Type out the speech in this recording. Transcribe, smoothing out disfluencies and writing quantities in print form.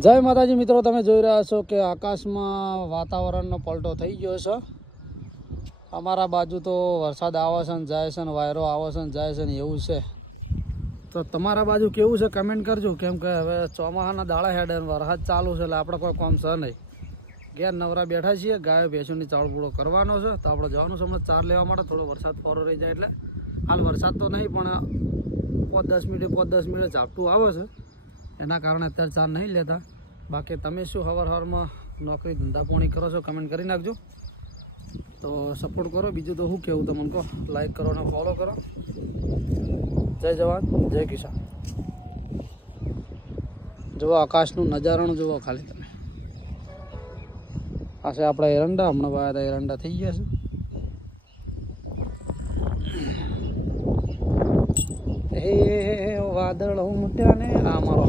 જય માતાજી મિત્રો, તમે જોઈ રહ્યા છો કે આકાશમાં વાતાવરણનો પલટો થઈ ગયો છે. અમારા બાજુ તો વરસાદ આવે છે ને જાય છે ને વાયરો આવે છે ને જાય છે ને એવું છે. તો તમારા બાજુ કેવું છે કમેન્ટ કરજો, કેમ કે હવે ચોમાસાના દાડા હેડે વરસાદ ચાલુ છે એટલે આપણે કોઈ કામ છે નહીં. ઘેર નવરા બેઠા છીએ, ગાયો ભેંસોની ચાળપૂળો કરવાનો છે તો આપણે જવાનું છે હમણાં ચાર લેવા માટે. થોડો વરસાદ ફોરો રહી જાય એટલે હાલ વરસાદ તો નહીં, પણ 5-10 મિનિટે ઝાપટું આવે છે, એના કારણે અત્યારે ચાર નહીં લેતા. બાકી તમે શું હવારમાં નોકરી ધંધા પોણી કરો છો કમેન્ટ કરી નાખજો, તો સપોર્ટ કરો. બીજું તો શું કહેવું તમને કહો, લાઈક કરો અને ફોલો કરો. જય જવાન જય કિસાન. જુઓ આકાશનું નજારાનું જુઓ ખાલી તમે. આ છે આપણા એરંડા, હમણાં વાયા એરંડા થઈ ગયા છે. હે વાદળ ઉમટ્યા ને આ મારો